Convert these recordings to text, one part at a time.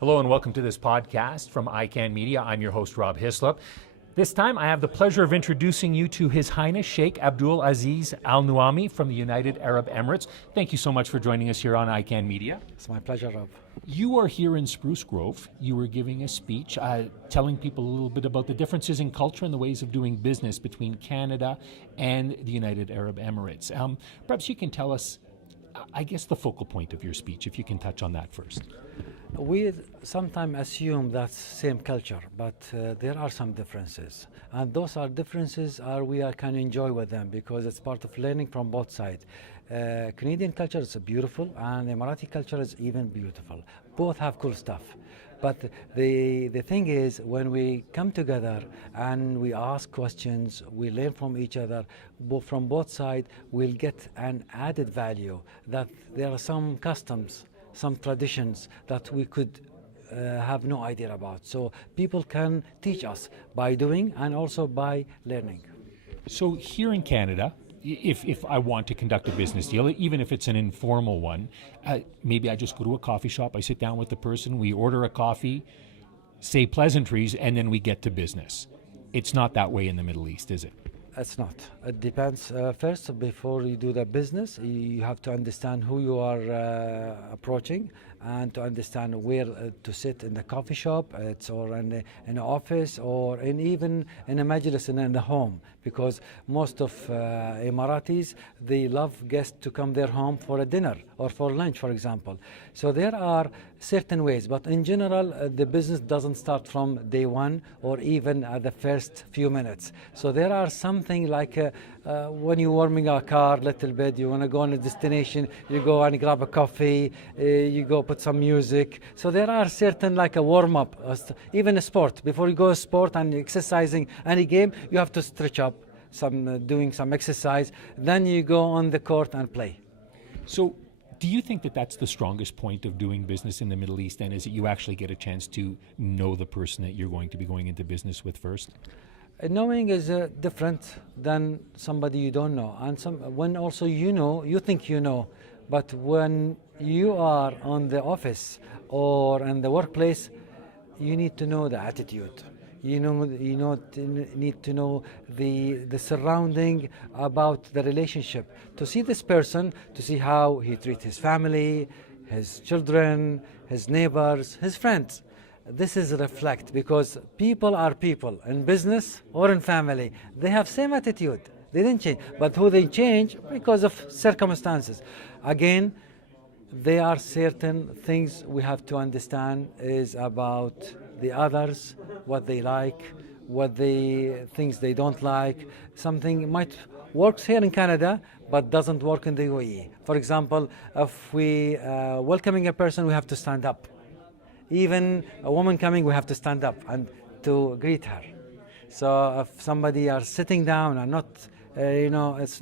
Hello and welcome to this podcast from ICANN Media. I'm your host, Rob Hislop. This time I have the pleasure of introducing you to His Highness Sheikh Abdul Aziz Al Nuaimi from the United Arab Emirates. Thank you so much for joining us here on ICANN Media. It's my pleasure, Rob. You are here in Spruce Grove. You were giving a speech telling people a little bit about the differences in culture and the ways of doing business between Canada and the United Arab Emirates. Perhaps you can tell us, I guess, the focal point of your speech, if you can touch on that first. We sometimes assume that's same culture, but there are some differences. And those are differences we can enjoy with them because it's part of learning from both sides. Canadian culture is beautiful and Emirati culture is even beautiful. Both have cool stuff. But the thing is, when we come together and we ask questions, we learn from each other, from both sides, we'll get an added value that there are some customs, some traditions that we could have no idea about. So people can teach us by doing and also by learning. So here in Canada, if I want to conduct a business deal, even if it's an informal one, maybe I just go to a coffee shop, I sit down with the person, we order a coffee, say pleasantries, and then we get to business. It's not that way in the Middle East, is it? It's not. It depends. First, before you do the business, you have to understand who you are approaching and to understand where to sit in the coffee shop, or in an office, or even in a majlis in the home. Because most of Emiratis, they love guests to come their home for a dinner or for lunch, for example. So there are certain ways, but in general, the business doesn't start from day one or even at the first few minutes. So there are something like when you're warming a car a little bit, you want to go on a destination, you go and grab a coffee, you go put some music. So there are certain like a warm-up, even a sport. Before you go to sport and exercising any game, you have to stretch up, doing some exercise. Then you go on the court and play. So do you think that that's the strongest point of doing business in the Middle East, and is it you actually get a chance to know the person that you're going to be going into business with first? Knowing is different than somebody you don't know. And when also you know, you think you know, but when you are on the office or in the workplace, you need to know the attitude. You need to know the surrounding about the relationship. To see this person, to see how he treats his family, his children, his neighbors, his friends. This is reflect because people are people in business or in family. They have same attitude. They didn't change. But who they change because of circumstances. Again, there are certain things we have to understand is about the others, what they like, things they don't like. Something might works here in Canada but doesn't work in the UAE. For example, if we welcoming a person, we have to stand up. Even a woman coming, we have to stand up and to greet her. So if somebody are sitting down and not, it's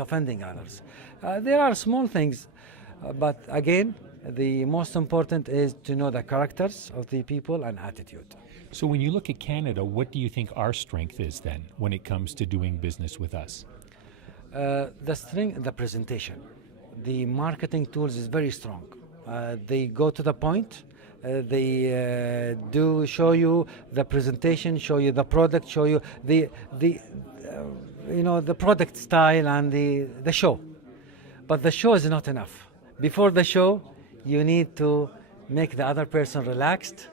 offending others. There are small things, but again, the most important is to know the characters of the people and attitude. So when you look at Canada, what do you think our strength is then when it comes to doing business with us? The strength, the presentation. The marketing tools is very strong. They go to the point. They do show you the presentation, show you the product, show you the product style and the show. But the show is not enough. Before the show, you need to make the other person relaxed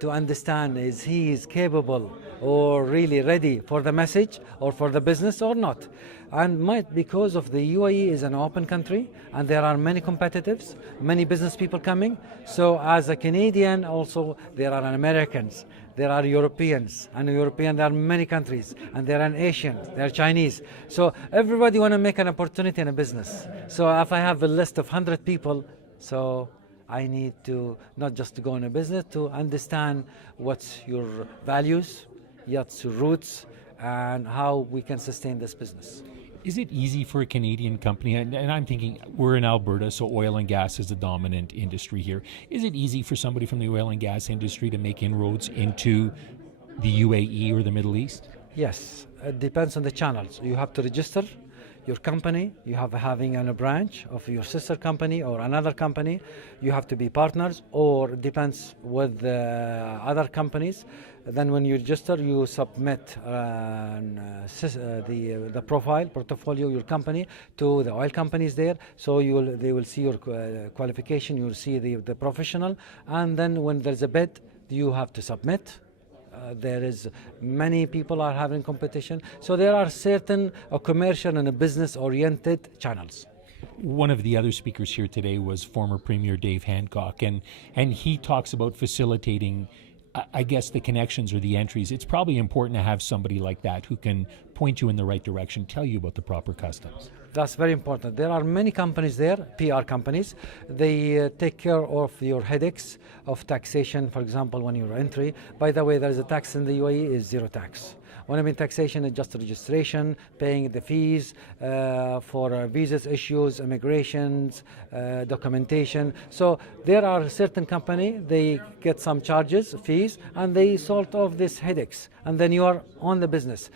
to understand is he is capable or really ready for the message or for the business or not. And because of the UAE is an open country and there are many competitors, many business people coming. So as a Canadian also there are Americans, there are Europeans, and European there are many countries, and there are Asians, there are Chinese. So everybody want to make an opportunity in a business. So if I have a list of 100 people, so I need to not just to go in a business, to understand what's your values, what's your roots, and how we can sustain this business. Is it easy for a Canadian company, and I'm thinking we're in Alberta, so oil and gas is the dominant industry here. Is it easy for somebody from the oil and gas industry to make inroads into the UAE or the Middle East? Yes, it depends on the channels. You have to register, your company, you have having a branch of your sister company or another company, you have to be partners or depends with other companies. Then when you register, you submit the profile, portfolio, your company to the oil companies there. So they will see your qualification, you will see the professional, and then when there's a bid, you have to submit. There is many people are having competition, so there are certain commercial and business-oriented channels. One of the other speakers here today was former Premier Dave Hancock, and he talks about facilitating, I guess, the connections or the entries. It's probably important to have somebody like that who can point you in the right direction, tell you about the proper customs. That's very important. There are many companies there, PR companies. They take care of your headaches of taxation, for example, when you're entry. By the way, there's a tax in the UAE is zero tax. When I mean taxation, it's just registration, paying the fees for visas issues, immigrations, documentation. So there are certain company, they get some charges, fees, and they sort of these headaches. And then you are on the business.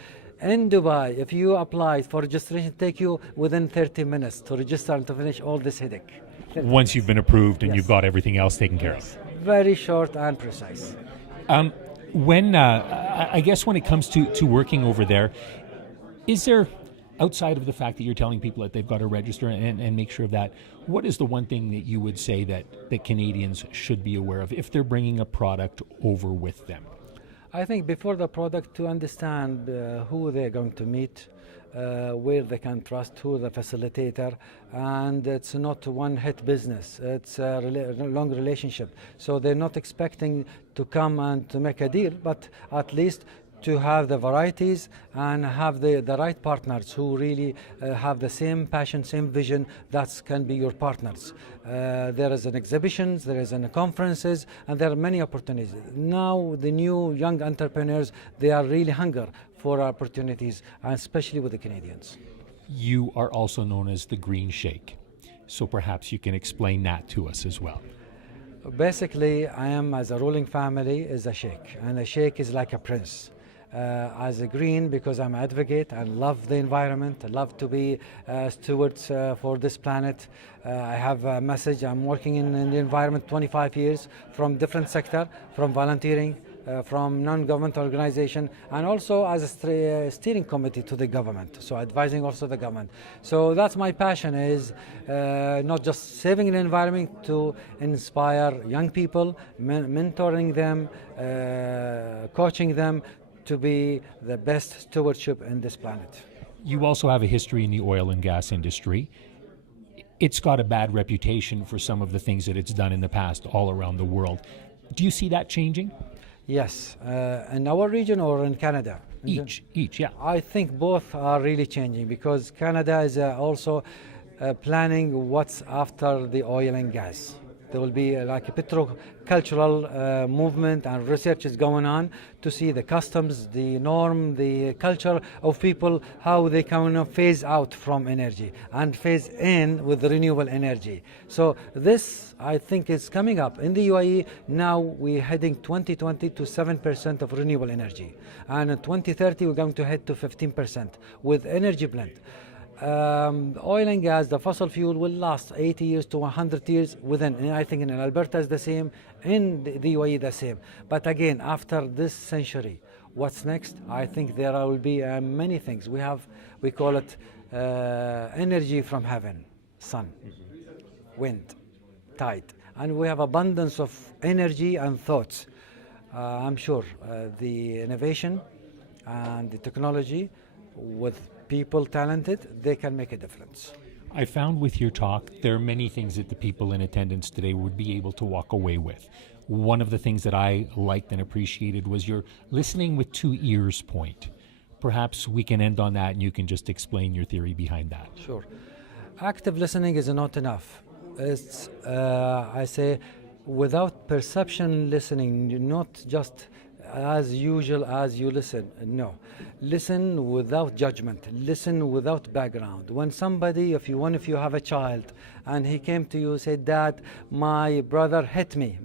In Dubai, if you apply for registration, take you within 30 minutes to register and to finish all this headache. Once you've been approved and Yes. you've got everything else taken care of. Very short and precise. I guess when it comes to working over there, is there, outside of the fact that you're telling people that they've got to register and make sure of that, what is the one thing that you would say that Canadians should be aware of if they're bringing a product over with them? I think before the product, to understand who they're going to meet, where they can trust, who the facilitator, and it's not one-hit business. It's a long relationship. So they're not expecting to come and to make a deal, but at least to have the varieties and have the right partners who really have the same passion, same vision, that can be your partners. There is an exhibitions, there is an conferences, and there are many opportunities. Now the new young entrepreneurs, they are really hunger for opportunities, and especially with the Canadians. You are also known as the Green Sheikh, so perhaps you can explain that to us as well. Basically, I am, as a ruling family, is a sheikh, and a sheikh is like a prince. As a green, because I'm an advocate and love the environment, I love to be stewards for this planet. I have a message. I'm working in the environment 25 years from different sector, from volunteering, from non-government organization, and also as a steering committee to the government, so advising also the government. So that's my passion, is not just saving the environment, to inspire young people, mentoring them, coaching them to be the best stewardship in this planet. You also have a history in the oil and gas industry. It's got a bad reputation for some of the things that it's done in the past all around the world. Do you see that changing? Yes, in our region or in Canada? Each, yeah. I think both are really changing, because Canada is also planning what's after the oil and gas. There will be like a petrocultural movement, and research is going on to see the customs, the norm, the culture of people, how they can phase out from energy and phase in with the renewable energy. So this, I think, is coming up. In the UAE, now we're heading 2020 to 7% of renewable energy. And in 2030, we're going to head to 15% with energy blend. Oil and gas, the fossil fuel, will last 80 years to 100 years within. And I think in Alberta is the same, in the UAE the same. But again, after this century, what's next? I think there will be many things. We call it energy from heaven, sun, wind, tide. And we have abundance of energy and thoughts. I'm sure the innovation and the technology, with people talented, they can make a difference. I found with your talk, there are many things that the people in attendance today would be able to walk away with. One of the things that I liked and appreciated was your listening with two ears point. Perhaps we can end on that and you can just explain your theory behind that. Sure. Active listening is not enough. It's, I say, without perception listening, not just as usual as you listen. No. Listen without judgment. Listen without background. When somebody, if you have a child and he came to you and said, "Dad, my brother hit me,"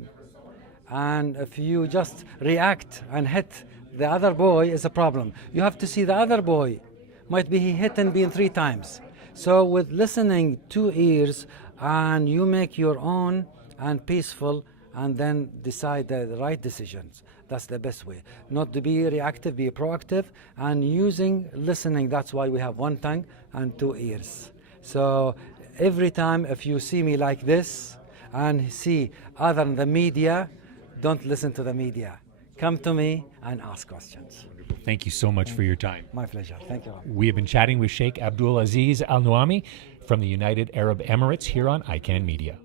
and if you just react and hit the other boy, is a problem. You have to see the other boy. Might be he hit and been 3 times. So with listening, 2 ears, and you make your own and peaceful, and then decide the right decisions. That's the best way. Not to be reactive, be proactive, and using listening. That's why we have one tongue and 2 ears. So every time if you see me like this and see other than the media, don't listen to the media. Come to me and ask questions. Thank you so much for your time. My pleasure. Thank you. We have been chatting with Sheikh Abdul Aziz Al Nuaimi from the United Arab Emirates here on ICANN Media.